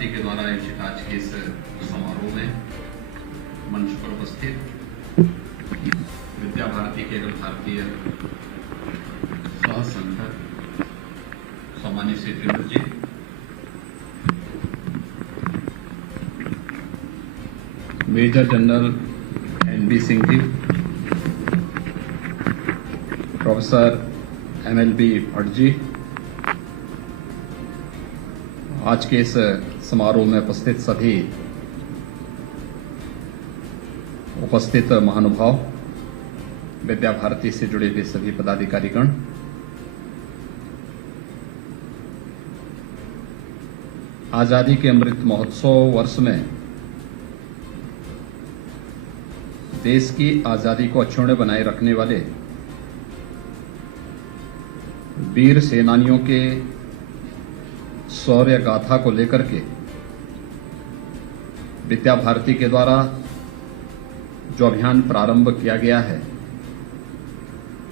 भारती के द्वारा आयोजित आज के इस समारोह में मंच पर उपस्थित विद्या भारती के अखिल भारतीय सह संघटक सम्मानित श्री त्रिमूर्ति जी, major general NB Singh ji, professor MLB Bhatt ji, आज के इस समारोह में उपस्थित सभी उपस्थित महानुभाव, विद्या भारती से जुड़े हुए सभी पदाधिकारीगण, आजादी के अमृत महोत्सव वर्ष में देश की आजादी को अक्षुण्य बनाए रखने वाले वीर सेनानियों के शौर्य गाथा को लेकर के विद्या भारती के द्वारा जो अभियान प्रारंभ किया गया है,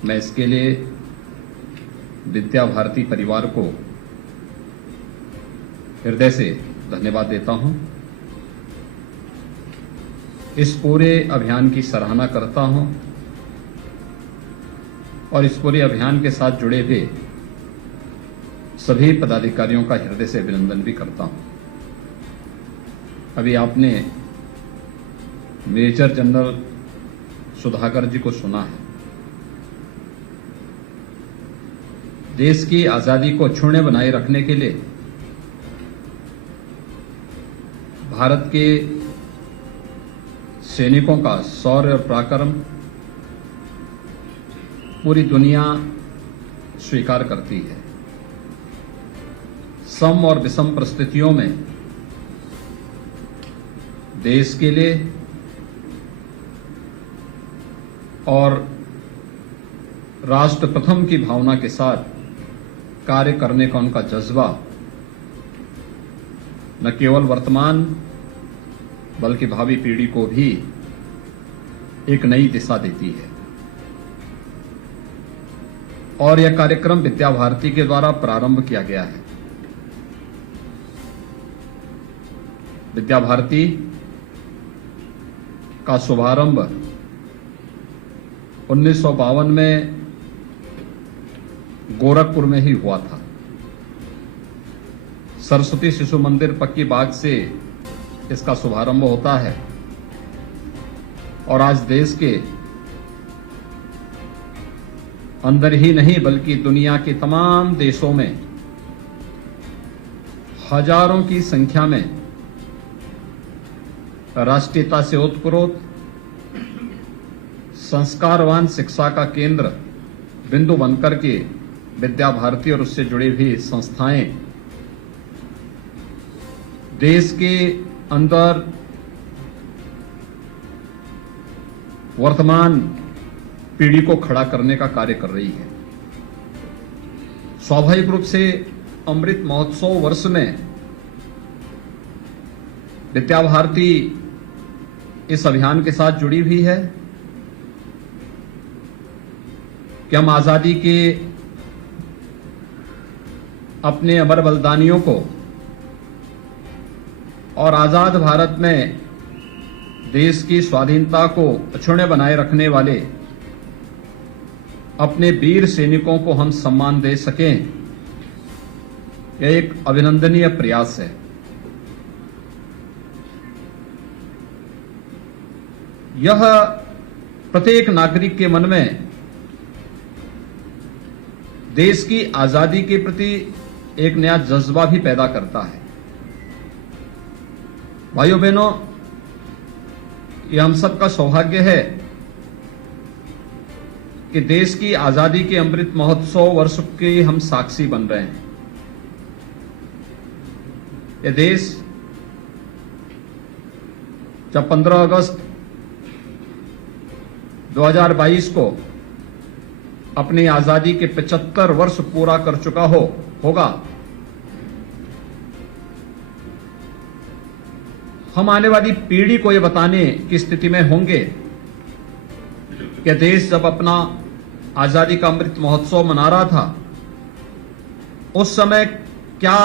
मैं इसके लिए विद्या भारती परिवार को हृदय से धन्यवाद देता हूं। इस पूरे अभियान की सराहना करता हूं और इस पूरे अभियान के साथ जुड़े हुए सभी पदाधिकारियों का हृदय से अभिनंदन भी करता हूं। अभी आपने मेजर जनरल सुधाकर जी को सुना है। देश की आजादी को अक्षुण्य बनाए रखने के लिए भारत के सैनिकों का शौर्य और पराक्रम पूरी दुनिया स्वीकार करती है। सम और विषम परिस्थितियों में देश के लिए और राष्ट्र प्रथम की भावना के साथ कार्य करने का उनका जज्बा न केवल वर्तमान बल्कि भावी पीढ़ी को भी एक नई दिशा देती है। और यह कार्यक्रम विद्या भारती के द्वारा प्रारंभ किया गया है। विद्या भारती का शुभारंभ 1952 में गोरखपुर में ही हुआ था। सरस्वती शिशु मंदिर पक्की बाग से इसका शुभारंभ होता है और आज देश के अंदर ही नहीं बल्कि दुनिया के तमाम देशों में हजारों की संख्या में राष्ट्रीयता से ओतप्रोत संस्कारवान शिक्षा का केंद्र बिंदु बनकर के विद्या भारती और उससे जुड़ी हुई संस्थाएं देश के अंदर वर्तमान पीढ़ी को खड़ा करने का कार्य कर रही है। स्वाभाविक रूप से अमृत महोत्सव वर्ष में विद्या भारती इस अभियान के साथ जुड़ी हुई है कि हम आजादी के अपने अमर बलिदानियों को और आजाद भारत में देश की स्वाधीनता को अक्षुण्य बनाए रखने वाले अपने वीर सैनिकों को हम सम्मान दे सकें, यह एक अभिनंदनीय प्रयास है। यह प्रत्येक नागरिक के मन में देश की आजादी के प्रति एक नया जज्बा भी पैदा करता है। भाइयों बहनों, यह हम सबका सौभाग्य है कि देश की आजादी के अमृत महोत्सव वर्ष के हम साक्षी बन रहे हैं। यह देश जब 15 अगस्त 2022 को अपनी आजादी के 75 वर्ष पूरा कर चुका होगा, हम आने वाली पीढ़ी को यह बताने की स्थिति में होंगे कि देश जब अपना आजादी का अमृत महोत्सव मना रहा था, उस समय क्या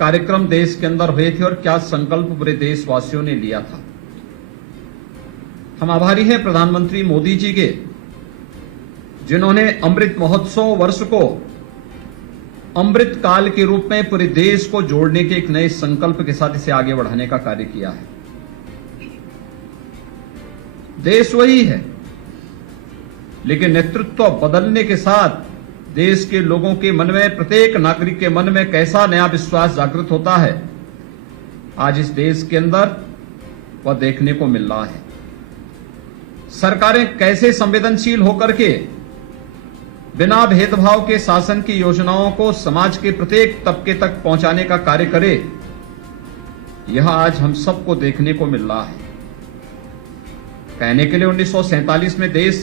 कार्यक्रम देश के अंदर हुए थे और क्या संकल्प पूरे देशवासियों ने लिया था। हम आभारी हैं प्रधानमंत्री मोदी जी के, जिन्होंने अमृत महोत्सव वर्ष को अमृत काल के रूप में पूरे देश को जोड़ने के एक नए संकल्प के साथ इसे आगे बढ़ाने का कार्य किया है। देश वही है, लेकिन नेतृत्व बदलने के साथ देश के लोगों के मन में, प्रत्येक नागरिक के मन में कैसा नया विश्वास जागृत होता है, आज इस देश के अंदर वह देखने को मिल रहा है। सरकारें कैसे संवेदनशील होकर के बिना भेदभाव के शासन की योजनाओं को समाज के प्रत्येक तबके तक पहुंचाने का कार्य करे, यह आज हम सबको देखने को मिल रहा है। कहने के लिए 1947 में देश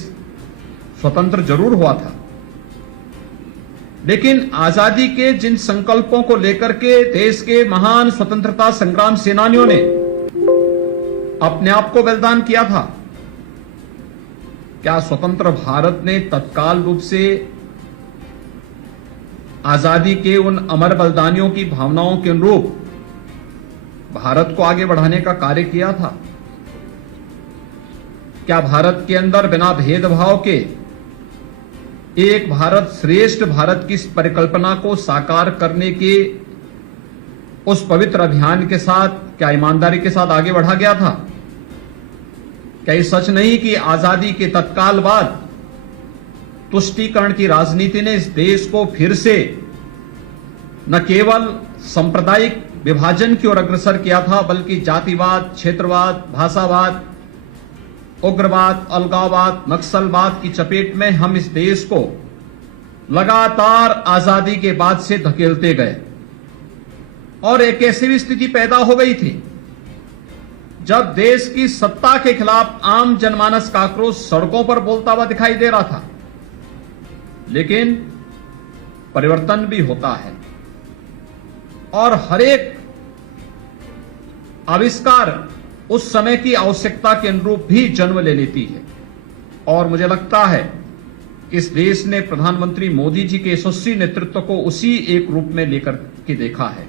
स्वतंत्र जरूर हुआ था, लेकिन आजादी के जिन संकल्पों को लेकर के देश के महान स्वतंत्रता संग्राम सेनानियों ने अपने आप को बलिदान किया था, क्या स्वतंत्र भारत ने तत्काल रूप से आजादी के उन अमर बलिदानियों की भावनाओं के अनुरूप भारत को आगे बढ़ाने का कार्य किया था? क्या भारत के अंदर बिना भेदभाव के एक भारत श्रेष्ठ भारत की परिकल्पना को साकार करने के उस पवित्र अभियान के साथ क्या ईमानदारी के साथ आगे बढ़ा गया था? क्या ये सच नहीं कि आजादी के तत्काल बाद तुष्टीकरण की राजनीति ने इस देश को फिर से न केवल सांप्रदायिक विभाजन की ओर अग्रसर किया था, बल्कि जातिवाद, क्षेत्रवाद, भाषावाद, उग्रवाद, अलगाववाद, नक्सलवाद की चपेट में हम इस देश को लगातार आजादी के बाद से धकेलते गए और एक ऐसी भी स्थिति पैदा हो गई थी जब देश की सत्ता के खिलाफ आम जनमानस का आक्रोश सड़कों पर बोलता हुआ दिखाई दे रहा था। लेकिन परिवर्तन भी होता है और हर एक आविष्कार उस समय की आवश्यकता के अनुरूप भी जन्म ले लेती है। और मुझे लगता है कि इस देश ने प्रधानमंत्री मोदी जी के यशस्वी नेतृत्व को उसी एक रूप में लेकर के देखा है।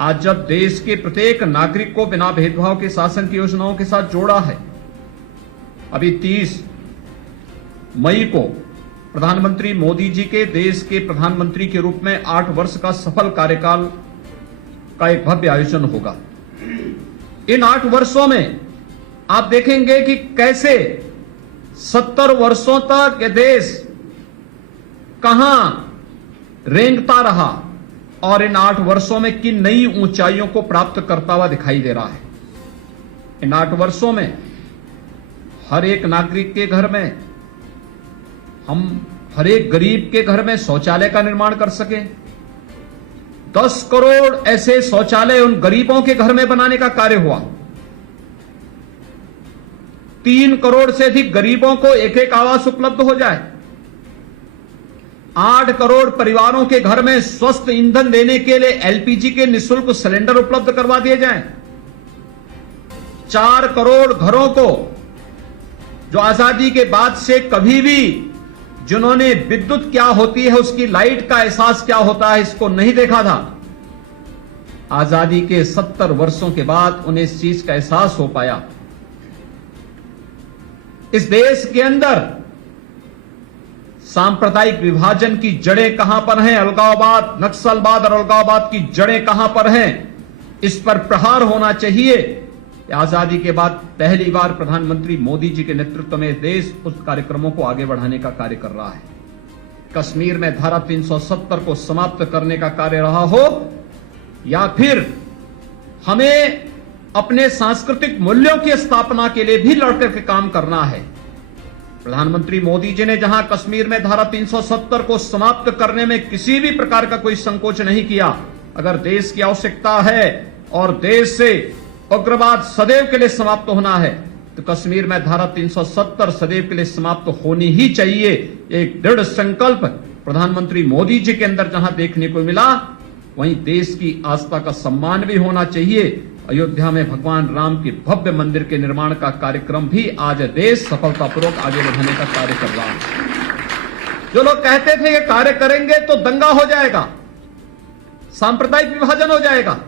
आज जब देश के प्रत्येक नागरिक को बिना भेदभाव के शासन की योजनाओं के साथ जोड़ा है, अभी 30 मई को प्रधानमंत्री मोदी जी के देश के प्रधानमंत्री के रूप में 8 वर्ष का सफल कार्यकाल का एक भव्य आयोजन होगा। इन 8 वर्षों में आप देखेंगे कि कैसे 70 वर्षों तक ये देश कहां रेंगता रहा और इन 8 वर्षों में किन नई ऊंचाइयों को प्राप्त करता हुआ दिखाई दे रहा है। इन 8 वर्षों में हर एक नागरिक के घर में, हम हर एक गरीब के घर में शौचालय का निर्माण कर सके। 10 करोड़ ऐसे शौचालय उन गरीबों के घर में बनाने का कार्य हुआ। 3 करोड़ से अधिक गरीबों को एक आवास उपलब्ध हो जाए। 8 करोड़ परिवारों के घर में स्वस्थ ईंधन देने के लिए एलपीजी के निःशुल्क सिलेंडर उपलब्ध करवा दिए जाएं। 4 करोड़ घरों को जो आजादी के बाद से कभी भी जिन्होंने विद्युत क्या होती है, उसकी लाइट का एहसास क्या होता है, इसको नहीं देखा था, आजादी के 70 वर्षों के बाद उन्हें इस चीज का एहसास हो पाया। इस देश के अंदर सांप्रदायिक विभाजन की जड़ें कहां पर हैं, अलगाववाद, नक्सलवाद और अलगाववाद की जड़ें कहां पर हैं, इस पर प्रहार होना चाहिए। आजादी के बाद पहली बार प्रधानमंत्री मोदी जी के नेतृत्व में देश उस कार्यक्रमों को आगे बढ़ाने का कार्य कर रहा है। कश्मीर में धारा 370 को समाप्त करने का कार्य रहा हो, या फिर हमें अपने सांस्कृतिक मूल्यों की स्थापना के लिए भी लड़कर के काम करना है। प्रधानमंत्री मोदी जी ने जहां कश्मीर में धारा 370 को समाप्त करने में किसी भी प्रकार का कोई संकोच नहीं किया। अगर देश की आवश्यकता है और देश से उग्रवाद सदैव के लिए समाप्त होना है, तो कश्मीर में धारा 370 सदैव के लिए समाप्त होनी ही चाहिए। एक दृढ़ संकल्प प्रधानमंत्री मोदी जी के अंदर जहां देखने को मिला, वहीं देश की आस्था का सम्मान भी होना चाहिए। अयोध्या में भगवान राम के भव्य मंदिर के निर्माण का कार्यक्रम भी आज देश सफलतापूर्वक आगे बढ़ाने का कार्य कर रहा है। जो लोग कहते थे ये कार्य करेंगे तो दंगा हो जाएगा, सांप्रदायिक विभाजन हो जाएगा।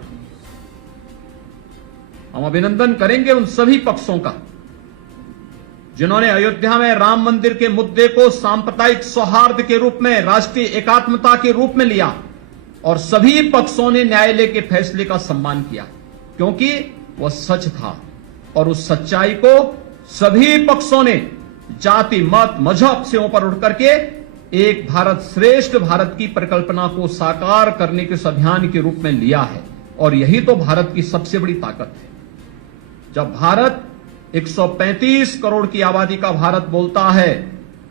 हम अभिनंदन करेंगे उन सभी पक्षों का जिन्होंने अयोध्या में राम मंदिर के मुद्दे को सांप्रदायिक सौहार्द के रूप में, राष्ट्रीय एकात्मता के रूप में लिया और सभी पक्षों ने न्यायालय के फैसले का सम्मान किया, क्योंकि वह सच था और उस सच्चाई को सभी पक्षों ने जाति, मत, मजहब से ऊपर उठ करके एक भारत श्रेष्ठ भारत की परिकल्पना को साकार करने के इस अभियान के रूप में लिया है। और यही तो भारत की सबसे बड़ी ताकत है। जब भारत 135 करोड़ की आबादी का भारत बोलता है,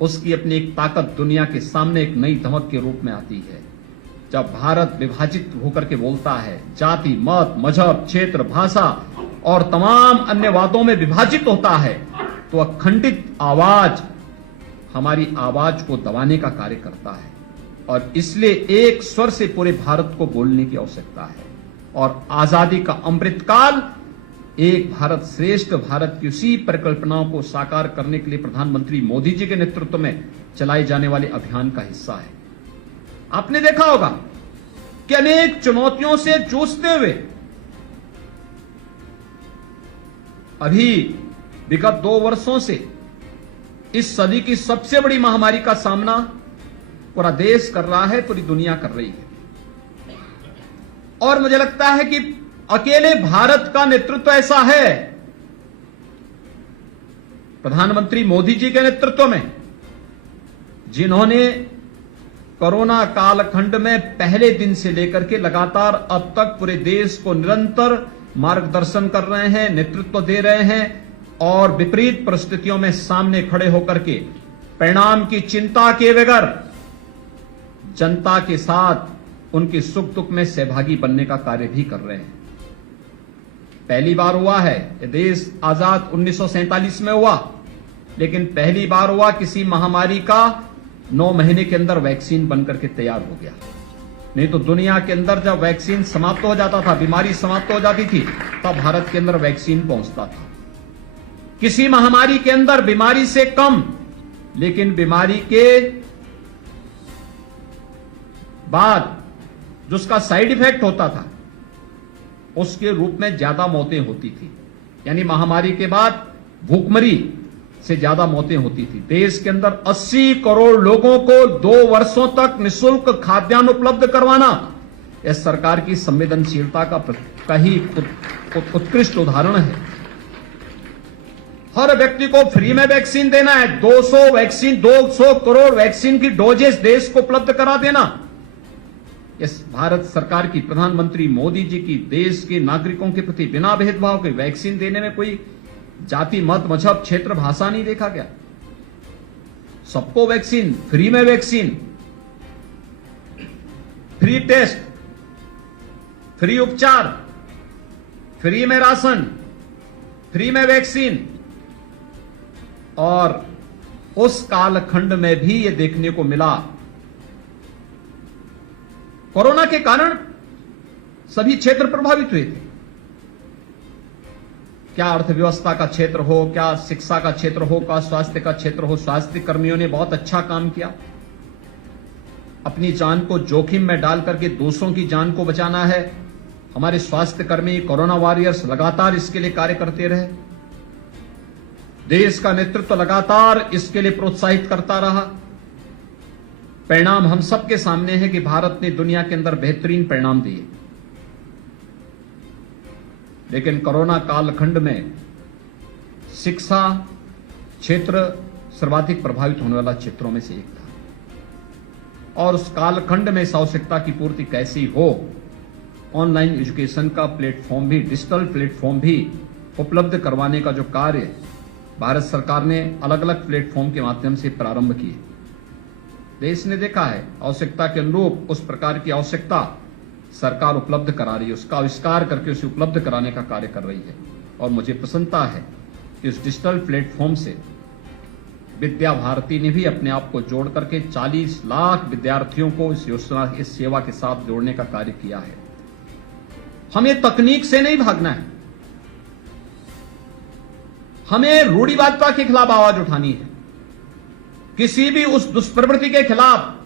उसकी अपनी एक ताकत दुनिया के सामने एक नई धमक के रूप में आती है। जब भारत विभाजित होकर के बोलता है, जाति, मत, मजहब, क्षेत्र, भाषा और तमाम अन्य वादों में विभाजित होता है, तो अखंडित आवाज हमारी आवाज को दबाने का कार्य करता है। और इसलिए एक स्वर से पूरे भारत को बोलने की आवश्यकता है। और आजादी का अमृतकाल एक भारत श्रेष्ठ भारत की उसी परिकल्पनाओं को साकार करने के लिए प्रधानमंत्री मोदी जी के नेतृत्व में चलाए जाने वाले अभियान का हिस्सा है। आपने देखा होगा कि अनेक चुनौतियों से जूझते हुए अभी विगत 2 वर्षों से इस सदी की सबसे बड़ी महामारी का सामना पूरा देश कर रहा है, पूरी दुनिया कर रही है। और मुझे लगता है कि अकेले भारत का नेतृत्व ऐसा है, प्रधानमंत्री मोदी जी के नेतृत्व में, जिन्होंने कोरोना कालखंड में पहले दिन से लेकर के लगातार अब तक पूरे देश को निरंतर मार्गदर्शन कर रहे हैं, नेतृत्व दे रहे हैं और विपरीत परिस्थितियों में सामने खड़े होकर के परिणाम की चिंता किए बगैर जनता के साथ उनके सुख दुख में सहभागी बनने का कार्य भी कर रहे हैं। पहली बार हुआ है, ये देश आजाद 1947 में हुआ, लेकिन पहली बार हुआ किसी महामारी का 9 महीने के अंदर वैक्सीन बनकर के तैयार हो गया। नहीं तो दुनिया के अंदर जब वैक्सीन समाप्त हो जाता था, बीमारी समाप्त हो जाती थी, तब भारत के अंदर वैक्सीन पहुंचता था। किसी महामारी के अंदर बीमारी से कम, लेकिन बीमारी के बाद जो उसका साइड इफेक्ट होता था उसके रूप में ज्यादा मौतें होती थी। यानी महामारी के बाद भूखमरी से ज्यादा मौतें होती थी। देश के अंदर 80 करोड़ लोगों को 2 वर्षों तक निःशुल्क खाद्यान्न उपलब्ध करवाना इस सरकार की संवेदनशीलता का ही उत्कृष्ट उदाहरण है। हर व्यक्ति को फ्री में वैक्सीन देना है। 200 करोड़ वैक्सीन की डोजेस देश को उपलब्ध करा देना। इस भारत सरकार की, प्रधानमंत्री मोदी जी की देश के नागरिकों के प्रति बिना भेदभाव के वैक्सीन देने में कोई जाति, मत, मजहब, क्षेत्र, भाषा नहीं देखा गया। सबको वैक्सीन, फ्री में वैक्सीन, फ्री टेस्ट, फ्री उपचार, फ्री में राशन, फ्री में वैक्सीन। और उस कालखंड में भी यह देखने को मिला, कोरोना के कारण सभी क्षेत्र प्रभावित हुए थे। क्या अर्थव्यवस्था का क्षेत्र हो, क्या शिक्षा का क्षेत्र हो, क्या स्वास्थ्य का क्षेत्र हो, स्वास्थ्य कर्मियों ने बहुत अच्छा काम किया। अपनी जान को जोखिम में डाल करके दूसरों की जान को बचाना है। हमारे स्वास्थ्य कर्मी, कोरोना वॉरियर्स लगातार इसके लिए कार्य करते रहे। देश का नेतृत्व लगातार इसके लिए प्रोत्साहित करता रहा। परिणाम हम सबके सामने है कि भारत ने दुनिया के अंदर बेहतरीन परिणाम दिए। लेकिन कोरोना कालखंड में शिक्षा क्षेत्र सर्वाधिक प्रभावित होने वाला क्षेत्रों में से एक था। और उस कालखंड में इस आवश्यकता की पूर्ति कैसी हो, ऑनलाइन एजुकेशन का प्लेटफॉर्म भी, डिजिटल प्लेटफॉर्म भी उपलब्ध करवाने का जो कार्य भारत सरकार ने अलग अलग प्लेटफॉर्म के माध्यम से प्रारंभ किए। देश ने देखा है आवश्यकता के अनुरूप उस प्रकार की आवश्यकता सरकार उपलब्ध करा रही है, उसका आविष्कार करके उसे उपलब्ध कराने का कार्य कर रही है। और मुझे प्रसन्नता है कि इस डिजिटल प्लेटफॉर्म से विद्या भारती ने भी अपने आप को जोड़ करके 40 लाख विद्यार्थियों को इस योजना, इस सेवा के साथ जोड़ने का कार्य किया है। हमें तकनीक से नहीं भागना है, हमें रूढ़िवादिता के खिलाफ आवाज उठानी है। किसी भी उस दुष्प्रवृत्ति के खिलाफ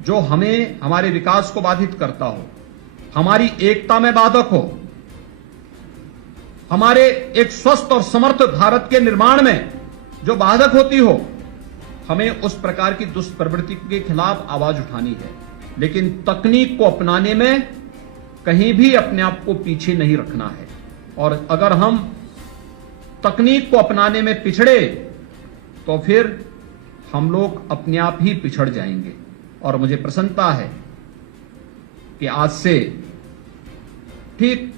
जो हमें, हमारे विकास को बाधित करता हो, हमारी एकता में बाधक हो, हमारे एक स्वस्थ और समर्थ भारत के निर्माण में जो बाधक होती हो, हमें उस प्रकार की दुष्प्रवृत्ति के खिलाफ आवाज उठानी है। लेकिन तकनीक को अपनाने में कहीं भी अपने आप को पीछे नहीं रखना है। और अगर हम तकनीक को अपनाने में पिछड़े तो फिर हम लोग अपने आप ही पिछड़ जाएंगे। और मुझे प्रसन्नता है कि आज से ठीक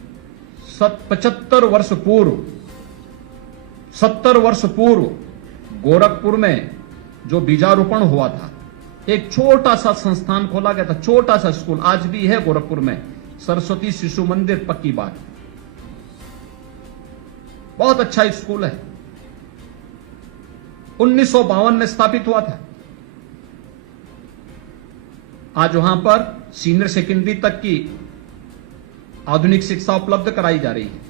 75 वर्ष पूर्व 70 वर्ष पूर्व गोरखपुर में जो बीजारोपण हुआ था, एक छोटा सा संस्थान खोला गया था, छोटा सा स्कूल आज भी है गोरखपुर में, सरस्वती शिशु मंदिर पक्की बात, बहुत अच्छा स्कूल है, 1952 में स्थापित हुआ था। आज वहां पर सीनियर सेकेंडरी तक की आधुनिक शिक्षा उपलब्ध कराई जा रही है।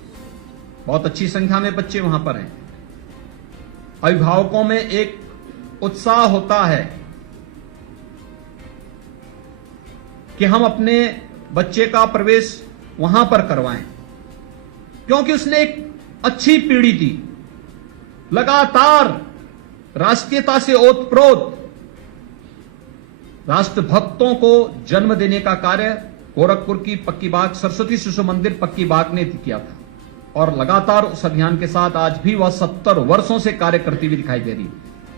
बहुत अच्छी संख्या में बच्चे वहां पर हैं। अभिभावकों में एक उत्साह होता है कि हम अपने बच्चे का प्रवेश वहां पर करवाएं, क्योंकि उसने एक अच्छी पीढ़ी दी, लगातार राष्ट्रीयता से ओतप्रोत राष्ट्रभक्तों को जन्म देने का कार्य गोरखपुर की पक्की बाग सरस्वती शिशु मंदिर पक्की बाग ने किया था। और लगातार उस अभियान के साथ आज भी वह 70 वर्षों से कार्य करती हुई दिखाई दे रही है।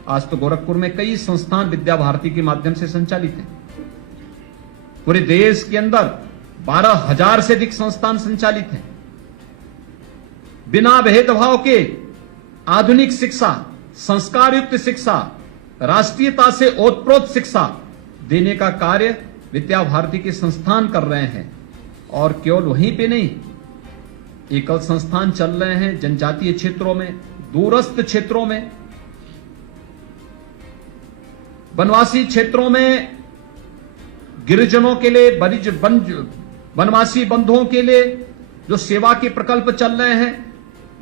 आज तो गोरखपुर में कई संस्थान विद्या भारती के माध्यम से संचालित हैं। पूरे देश के अंदर 12,000 से अधिक संस्थान संचालित हैं। बिना भेदभाव के आधुनिक शिक्षा, संस्कारयुक्त शिक्षा, राष्ट्रीयता से ओतप्रोत शिक्षा देने का कार्य विद्या भारती के संस्थान कर रहे हैं। और केवल वहीं पे नहीं, एकल संस्थान चल रहे हैं जनजातीय क्षेत्रों में, दूरस्थ क्षेत्रों में, वनवासी क्षेत्रों में, गिरिजनों के लिए, वनवासी बंधुओं के लिए जो सेवा के प्रकल्प चल रहे हैं,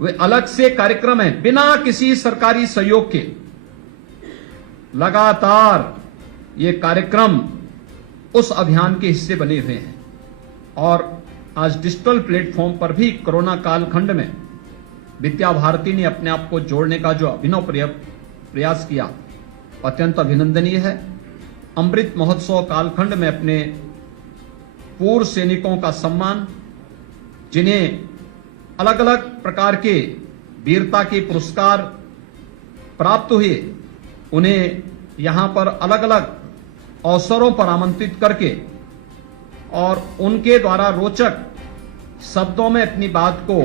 वे अलग से कार्यक्रम है। बिना किसी सरकारी सहयोग के लगातार ये कार्यक्रम उस अभियान के हिस्से बने हुए हैं। और आज डिजिटल प्लेटफॉर्म पर भी कोरोना कालखंड में विद्या भारती ने अपने आप को जोड़ने का जो अभिनव प्रयास किया, अत्यंत अभिनंदनीय है। अमृत महोत्सव कालखंड में अपने पूर्व सैनिकों का सम्मान, जिन्हें अलग अलग प्रकार के वीरता के पुरस्कार प्राप्त हुए, उन्हें यहां पर अलग अलग अवसरों पर आमंत्रित करके और उनके द्वारा रोचक शब्दों में अपनी बात को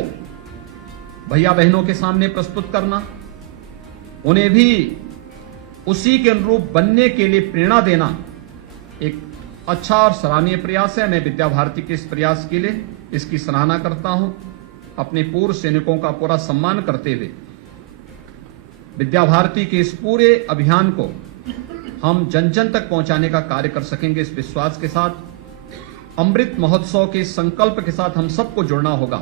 भैया बहनों के सामने प्रस्तुत करना, उन्हें भी उसी के अनुरूप बनने के लिए प्रेरणा देना एक अच्छा और सराहनीय प्रयास है। मैं विद्या भारती के इस प्रयास के लिए इसकी सराहना करता हूं। अपने पूर्व सैनिकों का पूरा सम्मान करते हुए विद्या भारती के इस पूरे अभियान को हम जन जन तक पहुंचाने का कार्य कर सकेंगे, इस विश्वास के साथ अमृत महोत्सव के संकल्प के साथ हम सबको जुड़ना होगा।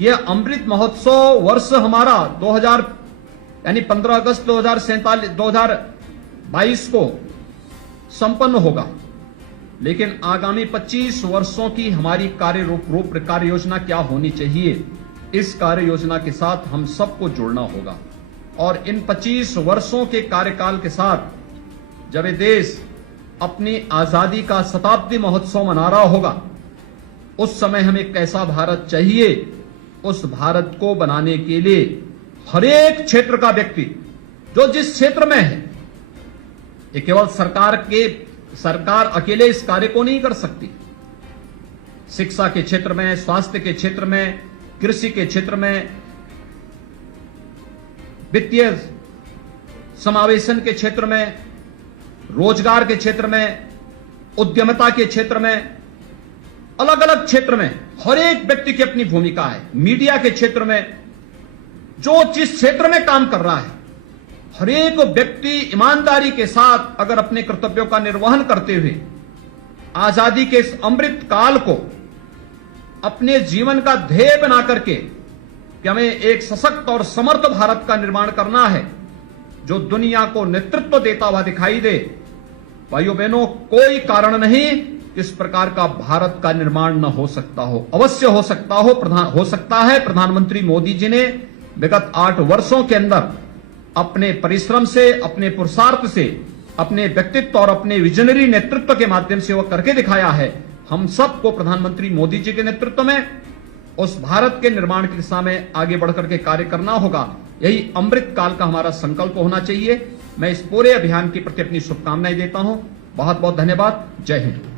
यह अमृत महोत्सव वर्ष हमारा 2000 यानी 15 अगस्त 2022 को संपन्न होगा, लेकिन आगामी 25 वर्षों की हमारी कार्य योजना क्या होनी चाहिए, इस कार्य योजना के साथ हम सबको जुड़ना होगा। और इन 25 वर्षों के कार्यकाल के साथ जब ये देश अपनी आजादी का शताब्दी महोत्सव मना रहा होगा, उस समय हमें कैसा भारत चाहिए, उस भारत को बनाने के लिए हर एक क्षेत्र का व्यक्ति जो जिस क्षेत्र में है, ये केवल सरकार अकेले इस कार्य को नहीं कर सकती। शिक्षा के क्षेत्र में, स्वास्थ्य के क्षेत्र में, कृषि के क्षेत्र में, वित्तीय समावेशन के क्षेत्र में, रोजगार के क्षेत्र में, उद्यमिता के क्षेत्र में, अलग अलग क्षेत्र में हर एक व्यक्ति की अपनी भूमिका है। मीडिया के क्षेत्र में, जो जिस क्षेत्र में काम कर रहा है, हर एक व्यक्ति ईमानदारी के साथ अगर अपने कर्तव्यों का निर्वहन करते हुए आजादी के इस अमृत काल को अपने जीवन का ध्येय बना करके कि हमें एक सशक्त और समर्थ भारत का निर्माण करना है जो दुनिया को नेतृत्व देता हुआ दिखाई दे। भाइयों बहनों, कोई कारण नहीं इस प्रकार का भारत का निर्माण न हो सकता हो। अवश्य हो सकता है। प्रधानमंत्री मोदी जी ने विगत 8 वर्षों के अंदर अपने परिश्रम से, अपने पुरुषार्थ से, अपने व्यक्तित्व और अपने विजनरी नेतृत्व के माध्यम से वह करके दिखाया है। हम सबको प्रधानमंत्री मोदी जी के नेतृत्व में उस भारत के निर्माण की दिशा में आगे बढ़कर के कार्य करना होगा। यही अमृत काल का हमारा संकल्प होना चाहिए। मैं इस पूरे अभियान के प्रति अपनी शुभकामनाएं देता हूं। बहुत बहुत धन्यवाद। जय हिंद।